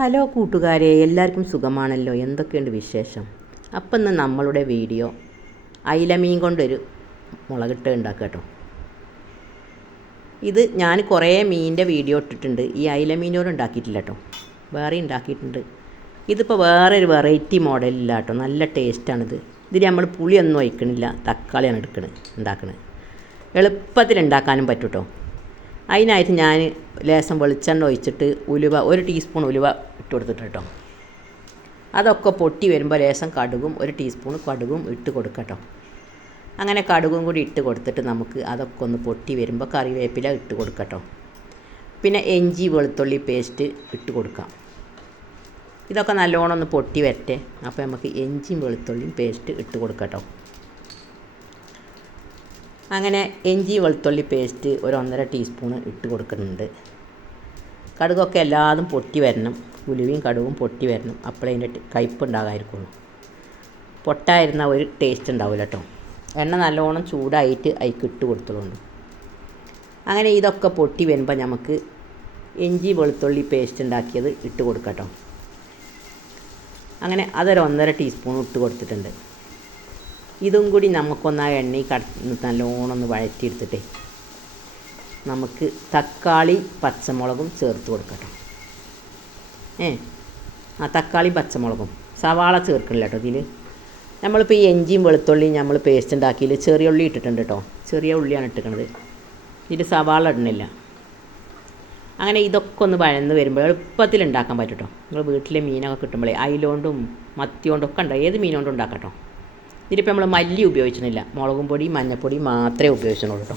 Hello കൂട്ടുകാരെ എല്ലാവർക്കും സുഖമാണല്ലോ? എന്തൊക്കെയുണ്ട് വിശേഷം? അപ്പം ഇന്ന് നമ്മളുടെ വീഡിയോ അയിലമീൻ കൊണ്ടൊരു മുളകിട്ട് ഉണ്ടാക്കുക കേട്ടോ. ഇത് ഞാൻ കുറേ മീനിന്റെ വീഡിയോ ഇട്ടിട്ടുണ്ട്. ഈ അയിലമീനോട് ഉണ്ടാക്കിയിട്ടില്ല കേട്ടോ. വേറെ ഉണ്ടാക്കിയിട്ടുണ്ട്. ഇതിപ്പോൾ വേറെ ഒരു വെറൈറ്റി മോഡലില്ല കേട്ടോ. നല്ല ടേസ്റ്റാണിത് ഇതിൽ നമ്മൾ പുളിയൊന്നും ഒഴിക്കണില്ല. തക്കാളിയാണ് എടുക്കണത് ഉണ്ടാക്കണത് എളുപ്പത്തിൽ ഉണ്ടാക്കാനും പറ്റും കേട്ടോ അതിനായിട്ട് ഞാൻ ലേശം വെളിച്ചെണ്ണ ഒഴിച്ചിട്ട് ഉലുവ ഒരു ടീസ്പൂൺ ഉലുവ ഇട്ട് കൊടുത്തിട്ട് കേട്ടോ. അതൊക്കെ പൊട്ടി വരുമ്പോൾ ലേശം കടുകും ഒരു ടീസ്പൂൺ കടുകും ഇട്ട് കൊടുക്കട്ടോ അങ്ങനെ കടുകും കൂടി ഇട്ട് കൊടുത്തിട്ട് നമുക്ക് അതൊക്കെ ഒന്ന് പൊട്ടി വരുമ്പോൾ കറിവേപ്പില ഇട്ട് കൊടുക്കട്ടോ പിന്നെ എഞ്ചി വെളുത്തുള്ളി പേസ്റ്റ് ഇട്ട് കൊടുക്കാം. ഇതൊക്കെ നല്ലോണം ഒന്ന് പൊട്ടി വരട്ടെ. അപ്പോൾ നമുക്ക് എഞ്ചിയും വെളുത്തുള്ളിയും പേസ്റ്റ് ഇട്ട് കൊടുക്കട്ടോ അങ്ങനെ എഞ്ചി വെളുത്തുള്ളി പേസ്റ്റ് ഒരു ഒന്നര ടീസ്പൂൺ ഇട്ട് കൊടുക്കുന്നുണ്ട്. കടുകൊക്കെ എല്ലാതും പൊട്ടി വരണം. ഉലുവയും കടുകും പൊട്ടി വരണം. അപ്പോഴേ അതിന്റെ കയ്പ്പ് ഉണ്ടാകാതിരിക്കുള്ളൂ പൊട്ടായിരുന്ന ഒരു ടേസ്റ്റ് ഉണ്ടാവില്ല കേട്ടോ എണ്ണ നല്ലോണം ചൂടായിട്ട് അതിക്ക് ഇട്ട് കൊടുത്തുള്ളൂ അങ്ങനെ ഇതൊക്കെ പൊട്ടി വരുമ്പോൾ നമുക്ക് ഇഞ്ചി വെളുത്തുള്ളി പേസ്റ്റ് ഉണ്ടാക്കിയത് ഇട്ട് കൊടുക്കട്ടോ അങ്ങനെ അതൊരു ഒന്നര ടീസ്പൂൺ ഇട്ട് കൊടുത്തിട്ടുണ്ട്. ഇതും കൂടി നമുക്കൊന്ന് ആ എണ്ണയിൽ കട നല്ലോണം ഒന്ന് വഴറ്റിയെടുത്തിട്ടേ നമുക്ക് തക്കാളി പച്ചമുളകും ചേർത്ത് കൊടുക്കട്ടെ. ഏ? ആ തക്കാളി പച്ചമുളകും. സവാള ചേർക്കണില്ല കേട്ടോ ഇതിൽ നമ്മളിപ്പോൾ ഈ എഞ്ചിയും വെളുത്തുള്ളിയും നമ്മൾ പേസ്റ്റ് ഉണ്ടാക്കിയിൽ ചെറിയ ഉള്ളി ഇട്ടിട്ടുണ്ട് കേട്ടോ. ചെറിയ ഉള്ളിയാണ് ഇട്ടിക്കണത്. ഇതിൽ സവാള ഇടണില്ല. അങ്ങനെ ഇതൊക്കെ ഒന്ന് വഴന്ന് വരുമ്പോൾ എളുപ്പത്തിൽ ഉണ്ടാക്കാൻ പറ്റും കേട്ടോ. നിങ്ങൾ വീട്ടിലെ മീനൊക്കെ കിട്ടുമ്പോഴേ അയിലോണ്ടും മത്തിയോണ്ടും ഒക്കെ ഉണ്ടാവും ഏത് മീനോണ്ടും ഉണ്ടാക്കാം കേട്ടോ. നമ്മൾ മല്ലി ഉപയോഗിച്ചിട്ടില്ല മുളകും പൊടി മഞ്ഞൾപ്പൊടി മാത്രമേ ഉപയോഗിച്ചിട്ടുള്ളൂ കേട്ടോ.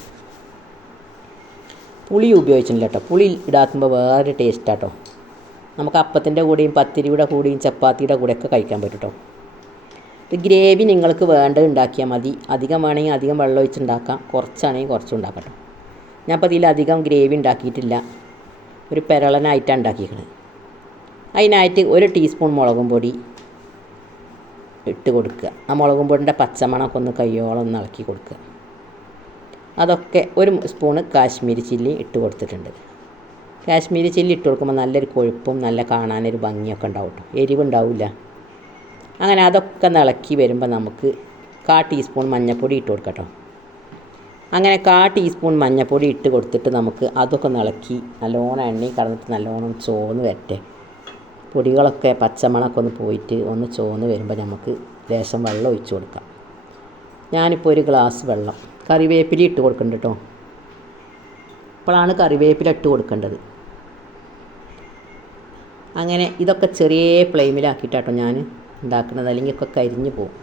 പുളി ഉപയോഗിച്ചിട്ടില്ല കേട്ടോ. പുളി ഇടാത്തുമ്പോൾ വേറൊരു ടേസ്റ്റാട്ടോ നമുക്ക് അപ്പത്തിന്റെ കൂടെയും പത്തിരിയുടെ കൂടെയും ചപ്പാത്തിയുടെ കൂടെയൊക്കെ കഴിക്കാൻ പറ്റും കേട്ടോ. ഇത് ഗ്രേവി നിങ്ങൾക്ക് വേണ്ടത് ഉണ്ടാക്കിയാൽ മതി. അധികം വേണമെങ്കിൽ അധികം വെള്ളം ഒഴിച്ചുണ്ടാക്കാം കുറച്ചാണെങ്കിൽ കുറച്ചും ഉണ്ടാക്കാം കേട്ടോ. ഞാൻ അപ്പോൾ ഇതിൽ അധികം ഗ്രേവി ഉണ്ടാക്കിയിട്ടില്ല. ഒരു പെരളനായിട്ടാണ് ഉണ്ടാക്കിയിരിക്കുന്നത് അതിനായിട്ട് ഒരു ടീസ്പൂൺ മുളകും പൊടി ഇട്ട് കൊടുക്കുക. ആ മുളകും പൊടിന്റെ പച്ചമണമൊക്കെ ഒന്ന് കയ്യോളം ഒന്ന് ഇളക്കി കൊടുക്കുക. അതൊക്കെ ഒരു സ്പൂണ് കാശ്മീരി ചില്ലി ഇട്ട് കൊടുത്തിട്ടുണ്ട്. കാശ്മീരി ചില്ലി ഇട്ട് കൊടുക്കുമ്പോൾ നല്ലൊരു കൊഴുപ്പും നല്ല കാണാനൊരു ഭംഗിയൊക്കെ ഉണ്ടാവും കേട്ടോ എരിവുണ്ടാവില്ല അങ്ങനെ അതൊക്കെ നിളക്കി വരുമ്പോൾ നമുക്ക് കാ ടീസ്പൂൺ മഞ്ഞൾപ്പൊടി ഇട്ട് കൊടുക്കട്ടോ അങ്ങനെ കാ ടീസ്പൂൺ മഞ്ഞൾപ്പൊടി ഇട്ട് കൊടുത്തിട്ട് നമുക്ക് അതൊക്കെ നിളക്കി നല്ലോണം എണ്ണയിൽ കടന്നിട്ട് നല്ലോണം ചോന്ന് വരട്ടെ. പൊടികളൊക്കെ പച്ചമണമൊക്കെ ഒന്ന് പോയിട്ട് ഒന്ന് ചോന്ന് വരുമ്പോൾ നമുക്ക് ലേശം വെള്ളം ഒഴിച്ചു കൊടുക്കാം. ഞാനിപ്പോൾ ഒരു ഗ്ലാസ് വെള്ളം കറിവേപ്പില ഇട്ട് കൊടുക്കുന്നുണ്ട് കേട്ടോ ഇപ്പോഴാണ് കറിവേപ്പില ഇട്ട് കൊടുക്കേണ്ടത്. അങ്ങനെ ഇതൊക്കെ ചെറിയ ഫ്ലെയിമിലാക്കിയിട്ടാട്ടോ ഞാൻ ഉണ്ടാക്കുന്നത് അല്ലെങ്കിൽ ഒക്കെ കരിഞ്ഞു പോകും.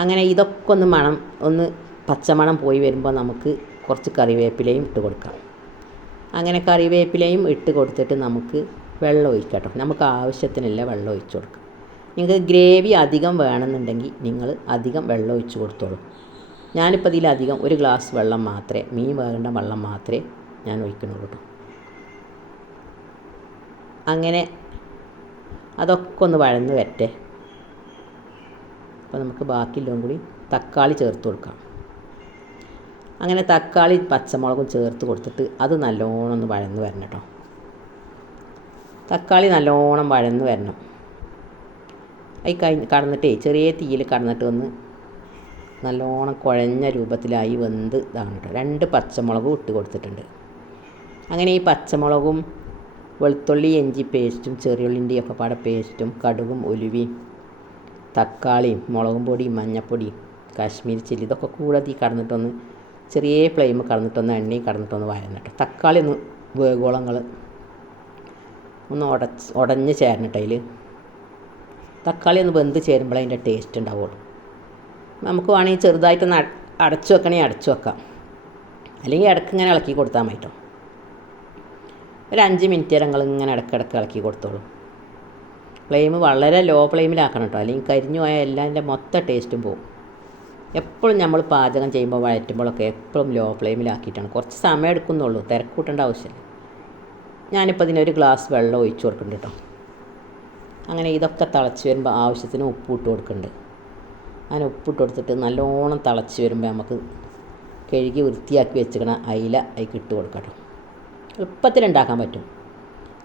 അങ്ങനെ ഇതൊക്കെ ഒന്ന് മണം ഒന്ന് പച്ചമണം പോയി വരുമ്പോൾ നമുക്ക് കുറച്ച് കറിവേപ്പിലയും ഇട്ട് കൊടുക്കാം. അങ്ങനെ കറിവേപ്പിലയും ഇട്ട് കൊടുത്തിട്ട് നമുക്ക് വെള്ളം ഒഴിക്കാം കേട്ടോ നമുക്ക് ആവശ്യത്തിനല്ല വെള്ളം ഒഴിച്ചു കൊടുക്കാം. നിങ്ങൾക്ക് ഗ്രേവി അധികം വേണമെന്നുണ്ടെങ്കിൽ നിങ്ങൾ അധികം വെള്ളം ഒഴിച്ചു കൊടുത്തോളൂ. ഞാനിപ്പോൾ ഇതിലധികം ഒരു ഗ്ലാസ് വെള്ളം മാത്രമേ മീൻ വേകേണ്ട വെള്ളം മാത്രമേ ഞാൻ ഒഴിക്കുന്നുള്ളൂ കേട്ടോ അങ്ങനെ അതൊക്കെ ഒന്ന് വഴന്ന് വരട്ടെ. അപ്പോൾ നമുക്ക് ബാക്കിയെല്ലാം കൂടി തക്കാളി ചേർത്ത് കൊടുക്കാം. അങ്ങനെ തക്കാളി പച്ചമുളകും ചേർത്ത് കൊടുത്തിട്ട് അത് നല്ലോണം ഒന്ന് വഴന്ന് വരണം കേട്ടോ തക്കാളി നല്ലോണം വഴന്ന് വരണം. അത് കഴിഞ്ഞ് കടന്നിട്ടേ ചെറിയ തീയിൽ കടന്നിട്ട് ഒന്ന് നല്ലോണം കുഴഞ്ഞ രൂപത്തിലായി വെന്ത് ഇതാണ് കേട്ടോ രണ്ട് പച്ചമുളകും ഇട്ട് കൊടുത്തിട്ടുണ്ട്. അങ്ങനെ ഈ പച്ചമുളകും വെളുത്തുള്ളി ഇഞ്ചി പേസ്റ്റും ചെറിയുള്ളിന്റെ ഒക്കെ പാടെ പേസ്റ്റും കടുകും ഉലുവയും തക്കാളിയും മുളകും പൊടിയും മഞ്ഞപ്പൊടി കാശ്മീരി ചില്ലി ഇതൊക്കെ കൂടെ തീ കടന്നിട്ടൊന്ന് ചെറിയ ഫ്ലെയിം കടന്നിട്ടൊന്ന് എണ്ണയും കടന്നിട്ടൊന്ന് വരണം തക്കാളി ഒന്ന് വേഗോളങ്ങൾ ഒന്ന് ഉടച്ച് ഉടഞ്ഞ് ചേരണം അതിൽ തക്കാളി ഒന്ന് വെന്ത് ചേരുമ്പോൾ അതിന്റെ ടേസ്റ്റ് ഉണ്ടാവുള്ളൂ. നമുക്ക് വേണമെങ്കിൽ ചെറുതായിട്ടൊന്ന് അട- അടച്ചു വെക്കണമെങ്കിൽ അടച്ചു വെക്കാം. അല്ലെങ്കിൽ ഇടയ്ക്ക് ഇങ്ങനെ ഇളക്കി കൊടുത്താൽ മതി കേട്ടോ ഒരു അഞ്ച് മിനിറ്റ് നിങ്ങൾ ഇങ്ങനെ ഇടയ്ക്കിടയ്ക്ക് ഇളക്കി കൊടുത്തോളൂ. ഫ്ലെയിം വളരെ ലോ ഫ്ലെയിമിലാക്കണം കേട്ടോ അല്ലെങ്കിൽ കരിഞ്ഞു പോയാൽ എല്ലാതിന്റെ മൊത്തം ടേസ്റ്റും പോകും എപ്പോഴും നമ്മൾ പാചകം ചെയ്യുമ്പോൾ വഴറ്റുമ്പോഴൊക്കെ എപ്പോഴും ലോ ഫ്ലെയിമിലാക്കിയിട്ടാണ് കുറച്ച് സമയം എടുക്കുന്നുള്ളൂ. തിരക്കൂട്ടേണ്ട ആവശ്യമില്ല. ഞാനിപ്പോൾ ഇതിനൊരു ഗ്ലാസ് വെള്ളം ഒഴിച്ചു കൊടുക്കുന്നുണ്ട് കേട്ടോ അങ്ങനെ ഇതൊക്കെ തിളച്ച് വരുമ്പോൾ ആവശ്യത്തിന് ഉപ്പ് ഇട്ട് കൊടുക്കുന്നുണ്ട്. അങ്ങനെ ഉപ്പിട്ട് കൊടുത്തിട്ട് നല്ലോണം തിളച്ച് വരുമ്പോൾ നമുക്ക് കഴുകി വൃത്തിയാക്കി വെച്ചിരിക്കണ അയില അതിൽ ഇട്ട് കൊടുക്കട്ടോ കേട്ടോ. എളുപ്പത്തിൽ ഉണ്ടാക്കാൻ പറ്റും.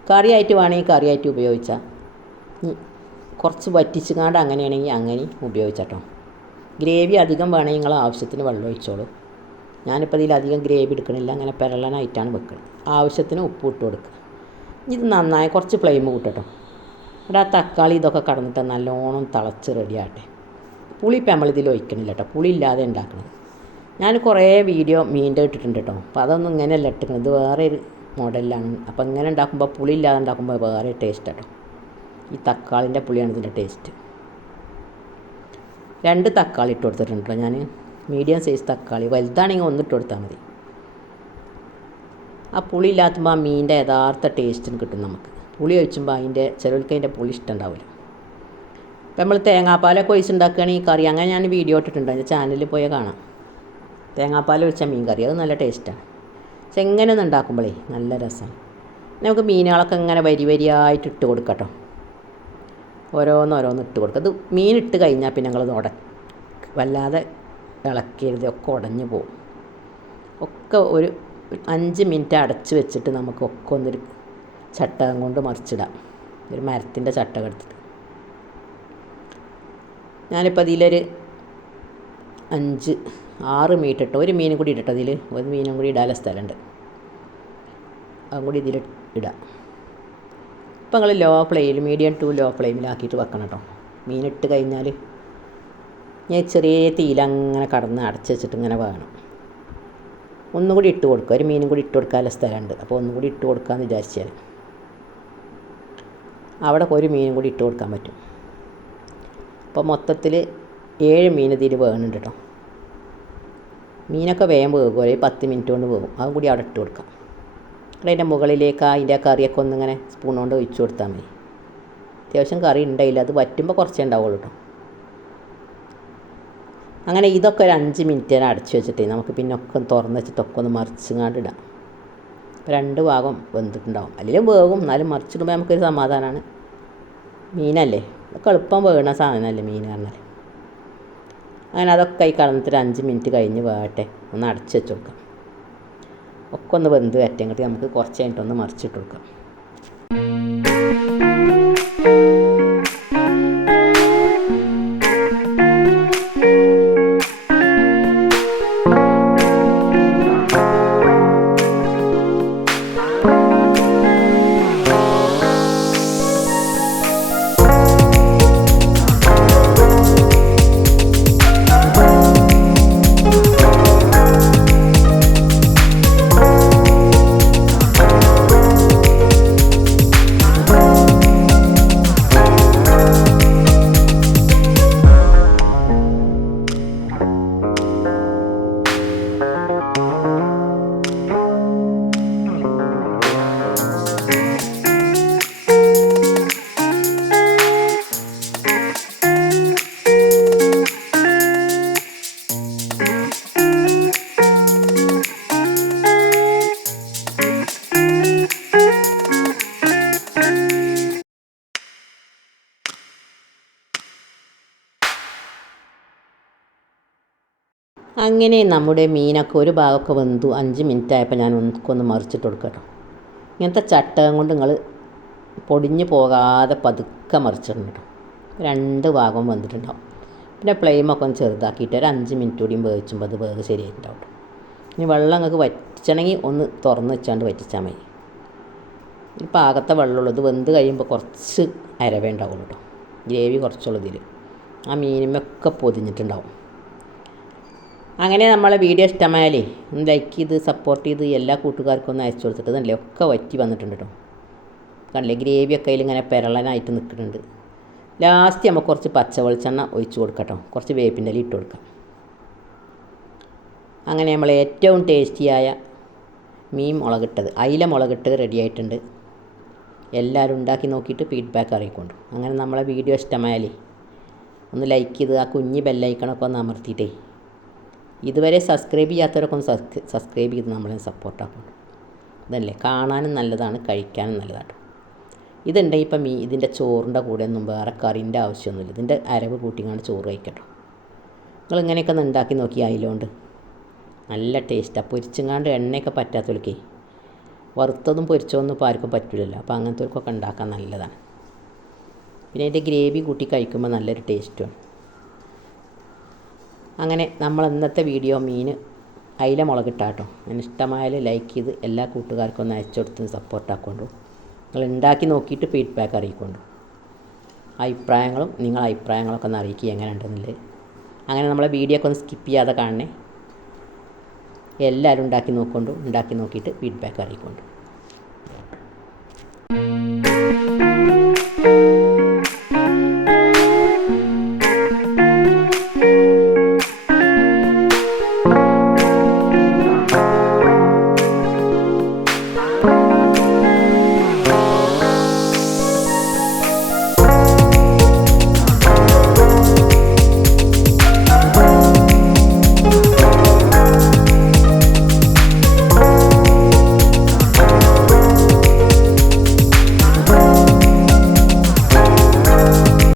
കറിയായിട്ട് വേണമെങ്കിൽ കറിയായിട്ട് ഉപയോഗിച്ചാൽ കുറച്ച് വറ്റിച്ചുകാണ്ട് അങ്ങനെയാണെങ്കിൽ അങ്ങനെ ഉപയോഗിച്ചാട്ടോ ഗ്രേവി അധികം വേണമെങ്കിൽ നിങ്ങൾ ആവശ്യത്തിന് വെള്ളം ഒഴിച്ചോളൂ. ഞാനിപ്പോൾ ഇതിൽ അധികം ഗ്രേവി എടുക്കണില്ല അങ്ങനെ പെരളനായിട്ടാണ് വെക്കുന്നത് ആവശ്യത്തിന് ഉപ്പ് ഇട്ട് കൊടുക്കുക. ഇത് നന്നായി കുറച്ച് ഫ്ലെയിം കൂട്ടട്ടോ ഇവിടെ ആ തക്കാളി ഇതൊക്കെ കടന്നിട്ട് നല്ലോണം തിളച്ച് റെഡിയാകട്ടെ പുളി ഇപ്പം നമ്മളിതിൽ ഒഴിക്കണില്ല കേട്ടോ പുളി ഇല്ലാതെ ഉണ്ടാക്കുന്നത് ഞാൻ കുറേ വീഡിയോ മീന്റെ ഇട്ടിട്ടുണ്ട് കേട്ടോ അപ്പോൾ അതൊന്നും ഇങ്ങനെയല്ല ഇട്ടിരിക്കുന്നത്. ഇത് വേറെ ഒരു മോഡലിലാണ്. അപ്പോൾ ഇങ്ങനെ ഉണ്ടാക്കുമ്പോൾ പുളി ഇല്ലാതെ ഉണ്ടാക്കുമ്പോൾ വേറെ ടേസ്റ്റ് കേട്ടോ ഈ തക്കാളിന്റെ പുളിയാണ് ഇതിന്റെ ടേസ്റ്റ് രണ്ട് തക്കാളി ഇട്ട് കൊടുത്തിട്ടുണ്ട് ഞാൻ. മീഡിയം സൈസ് തക്കാളി. വലുതാണെങ്കിൽ ഒന്നിട്ട് കൊടുത്താൽ മതി. ആ പുളി ഇല്ലാത്തുമ്പോൾ ആ മീനിന്റെ യഥാർത്ഥ ടേസ്റ്റിന് കിട്ടും നമുക്ക്. പുളി ഒഴിച്ചുമ്പോൾ അതിന്റെ ചിലർക്ക് അതിന്റെ പുളി ഇഷ്ടമുണ്ടാവില്ല ഇപ്പം നമ്മൾ തേങ്ങാപ്പാലൊക്കെ ഒഴിച്ചുണ്ടാക്കുകയാണ് ഈ കറി. അങ്ങനെ ഞാൻ വീഡിയോ ഇട്ടിട്ടുണ്ട്. അതിന്റെ ചാനലിൽ പോയാൽ കാണാം. തേങ്ങാപ്പാൽ ഒഴിച്ച മീൻ കറി അത് നല്ല ടേസ്റ്റാണ് എങ്ങനെ ഒന്ന് ഉണ്ടാക്കുമ്പോഴേ നല്ല രസമാണ് നമുക്ക് മീനുകളൊക്കെ ഇങ്ങനെ വരി വരിയായിട്ട് ഇട്ട് കൊടുക്കട്ടോ ഓരോന്നോരോന്ന് ഇട്ട് കൊടുക്കുക അത് മീൻ ഇട്ട് കഴിഞ്ഞാൽ പിന്നെ ഞങ്ങളത് ഉട വല്ലാതെ ഇളക്കരുത്. ഒക്കെ ഉടഞ്ഞു പോകും. ഒക്കെ ഒരു അഞ്ച് മിനിറ്റ് അടച്ച് വെച്ചിട്ട് നമുക്ക് ഒക്കെ ഒന്നൊരു ചട്ടകം കൊണ്ട് മറിച്ചിടാം. ഒരു മരത്തിന്റെ ചട്ടകം എടുത്തിട്ട്. ഞാനിപ്പോൾ അതിലൊരു അഞ്ച് ആറ് മീറ്റ് ഒരു മീനും കൂടി ഇടട്ടോ അതിൽ ഒരു മീനും കൂടി ഇടാനുള്ള സ്ഥലമുണ്ട്. അതും കൂടി ഇതിൽ ഇടാം. ഇപ്പം നിങ്ങൾ ലോ ഫ്ലെയിമിൽ മീഡിയം ടു ലോ ഫ്ലെയിമിലാക്കിയിട്ട് വെക്കണം കേട്ടോ. മീനിട്ട് കഴിഞ്ഞാൽ ഞാൻ ചെറിയ തീയിൽ അങ്ങനെ കടന്ന് അടച്ച് വെച്ചിട്ട് ഇങ്ങനെ വേണം. ഒന്നും കൂടി ഇട്ട് കൊടുക്കുക. ഒരു മീനും കൂടി ഇട്ട് കൊടുക്കാനുള്ള സ്ഥലമുണ്ട്. അപ്പോൾ ഒന്നും കൂടി ഇട്ട് കൊടുക്കാമെന്ന് വിചാരിച്ചാൽ അവിടെ ഒരു മീനും കൂടി ഇട്ട് കൊടുക്കാൻ പറ്റും. അപ്പോൾ മൊത്തത്തിൽ ഏഴ് മീൻ ഇതിൽ വേകുന്നുണ്ട് കേട്ടോ. മീനൊക്കെ വേഗം വേകും ഒരു പത്ത് മിനിറ്റ് കൊണ്ട് വേകും. അതും കൂടി അവിടെ ഇട്ട് കൊടുക്കാം. എന്നിട്ട് അതിന്റെ മുകളിലേക്ക് അതിന്റെ കറിയൊക്കെ ഒന്നിങ്ങനെ സ്പൂൺ കൊണ്ട് ഒഴിച്ച് കൊടുത്താൽ മതി. അത്യാവശ്യം കറി ഉണ്ടായില്ല അത് വറ്റുമ്പോൾ കുറച്ചേ ഉണ്ടാവുള്ളൂ കേട്ടോ. അങ്ങനെ ഇതൊക്കെ ഒരു അഞ്ച് മിനിറ്റ് നേരം അടച്ചു വെച്ചിട്ട് നമുക്ക് പിന്നെ ഒക്കെ തുറന്ന് വെച്ചിട്ടൊക്കെ ഒന്ന് മറിച്ചുങ്ങാണ്ട് ഇടാം. അപ്പോൾ രണ്ട് ഭാഗം വെന്തിട്ടുണ്ടാവും. അല്ലെങ്കിൽ വേകും എന്നാലും മറിച്ചിടുമ്പോൾ നമുക്കൊരു സമാധാനമാണ്. മീനല്ലേ? ഇതൊക്കെ എളുപ്പം വേണ സാധനമല്ലേ മീൻ പറഞ്ഞാൽ അങ്ങനെ അതൊക്കെ ഈ കളഞ്ഞിട്ട് ഒരു അഞ്ച് മിനിറ്റ് കഴിഞ്ഞ് വേകട്ടെ ഒന്ന് അടച്ച് വെച്ച് കൊടുക്കാം. ഒക്കെ ഒന്ന് വെന്ത് വരട്ടെങ്കിൽ നമുക്ക് കുറച്ച് കഴിഞ്ഞിട്ടൊന്ന് മറിച്ചിട്ട് കൊടുക്കാം. അങ്ങനെ നമ്മുടെ മീനൊക്കെ ഒരു ഭാഗമൊക്കെ വെന്തു. അഞ്ച് മിനിറ്റ് ആയപ്പോൾ ഞാൻ ഒന്നൊന്ന് മറിച്ചിട്ട് കൊടുക്കട്ടോ. ഇങ്ങനത്തെ ചട്ടകം കൊണ്ട് നിങ്ങൾ പൊടിഞ്ഞു പോകാതെ പതുക്കെ മറിച്ചിടണം കേട്ടോ. രണ്ട് ഭാഗം വന്നിട്ടുണ്ടാവും പിന്നെ ഫ്ലെയിമൊക്കെ ഒന്ന് ചെറുതാക്കിയിട്ട് ഒരു അഞ്ച് മിനിറ്റ് കൂടിയും വേവിച്ചുമ്പോൾ അത് വേഗം ശരിയായിട്ടുണ്ടാവും ഇനി വെള്ളം നിങ്ങൾക്ക് വറ്റിച്ചണമെങ്കിൽ ഒന്ന് തുറന്ന് വെച്ചാണ്ട് വറ്റിച്ചാൽ മതി. ഈ പാകത്തെ വെള്ളമുള്ളത് വെന്ത് കഴിയുമ്പോൾ കുറച്ച് അരവേ ഉണ്ടാവുള്ളൂ കേട്ടോ. ഗ്രേവി കുറച്ചുള്ളതിൽ ആ മീനുമൊക്കെ പൊതിഞ്ഞിട്ടുണ്ടാവും. അങ്ങനെ നമ്മളെ വീഡിയോ ഇഷ്ടമായാലേ ഒന്ന് ലൈക്ക് ചെയ്ത് സപ്പോർട്ട് ചെയ്ത് എല്ലാ കൂട്ടുകാർക്കും ഒന്ന് അയച്ചു കൊടുത്തിട്ട് ഇതല്ലേ ഒക്കെ വറ്റി വന്നിട്ടുണ്ട് കേട്ടോ കണ്ടില്ലേ ഗ്രേവിയൊക്കെ ഇങ്ങനെ പെരളനായിട്ട് നിൽക്കുന്നുണ്ട്. ലാസ്റ്റ് നമ്മൾ കുറച്ച് പച്ച വെളിച്ചെണ്ണ ഒഴിച്ച് കൊടുക്കട്ടോ കുറച്ച് വേപ്പിന്റെ ഇല ഇട്ട് കൊടുക്കാം. അങ്ങനെ നമ്മൾ ഏറ്റവും ടേസ്റ്റിയായ മീൻ മുളകിട്ടത് അയില മുളകിട്ട് റെഡി ആയിട്ടുണ്ട്. എല്ലാവരും ഉണ്ടാക്കി നോക്കിയിട്ട് ഫീഡ്ബാക്ക് അറിയിക്കൊണ്ട്. അങ്ങനെ നമ്മളെ വീഡിയോ ഇഷ്ടമായാലേ ഒന്ന് ലൈക്ക് ചെയ്ത് ആ കുഞ്ഞ് ബെല്ലൈക്കണൊക്കെ ഒന്ന് അമർത്തിയിട്ടേ. ഇതുവരെ സബ്സ്ക്രൈബ് ചെയ്യാത്തവരൊക്കെ സബ്സ്ക്രൈബ് ചെയ്ത് നമ്മളെ സപ്പോർട്ടാക്കും ഇതല്ലേ? കാണാനും നല്ലതാണ് കഴിക്കാനും നല്ലതാണ്. ഇതുണ്ടെങ്കിൽ ഇപ്പം മീ ഇതിന്റെ ചോറിന്റെ കൂടെ ഒന്നും വേറെ കറിന്റെ ആവശ്യമൊന്നുമില്ല. ഇതിന്റെ അരവ് കൂട്ടിങ്ങാണ്ട് ചോറ് കഴിക്കട്ടോ. നിങ്ങൾ ഇങ്ങനെയൊക്കെ ഒന്ന് ഉണ്ടാക്കി നോക്കി അതിലോണ്ട് നല്ല ടേസ്റ്റാണ് പൊരിച്ചങ്ങാണ്ട് എണ്ണയൊക്കെ പറ്റാത്തവർക്കേ വറുത്തതും പൊരിച്ചതൊന്നും ഇപ്പോൾ ആർക്കും പറ്റില്ലല്ലോ അപ്പോൾ അങ്ങനത്തെവർക്കൊക്കെ ഉണ്ടാക്കാൻ നല്ലതാണ്. പിന്നെ അതിന്റെ ഗ്രേവി കൂട്ടി കഴിക്കുമ്പോൾ നല്ലൊരു ടേസ്റ്റുമാണ് അങ്ങനെ നമ്മൾ ഇന്നത്തെ വീഡിയോ മീൻ അയില മുളകിട്ടാട്ടോ. അതിന് ഇഷ്ടമായാൽ ലൈക്ക് ചെയ്ത് എല്ലാ കൂട്ടുകാർക്കും ഒന്ന് അയച്ചു കൊടുത്ത് സപ്പോർട്ടാക്കൊണ്ടു നിങ്ങൾ ഉണ്ടാക്കി നോക്കിയിട്ട് ഫീഡ്ബാക്ക് അറിയിക്കൊണ്ടു. അഭിപ്രായങ്ങളും നിങ്ങൾ അഭിപ്രായങ്ങളൊക്കെ ഒന്ന് അറിയിക്കുക എങ്ങനെ ഉണ്ടെന്നുള്ളത് അങ്ങനെ നമ്മളെ വീഡിയോ ഒക്കെ ഒന്ന് സ്കിപ്പ് ചെയ്യാതെ കാണണേ. എല്ലാവരും ഉണ്ടാക്കി നോക്കൊണ്ടു. ഉണ്ടാക്കി നോക്കിയിട്ട് ഫീഡ്ബാക്ക് അറിയിക്കൊണ്ടു.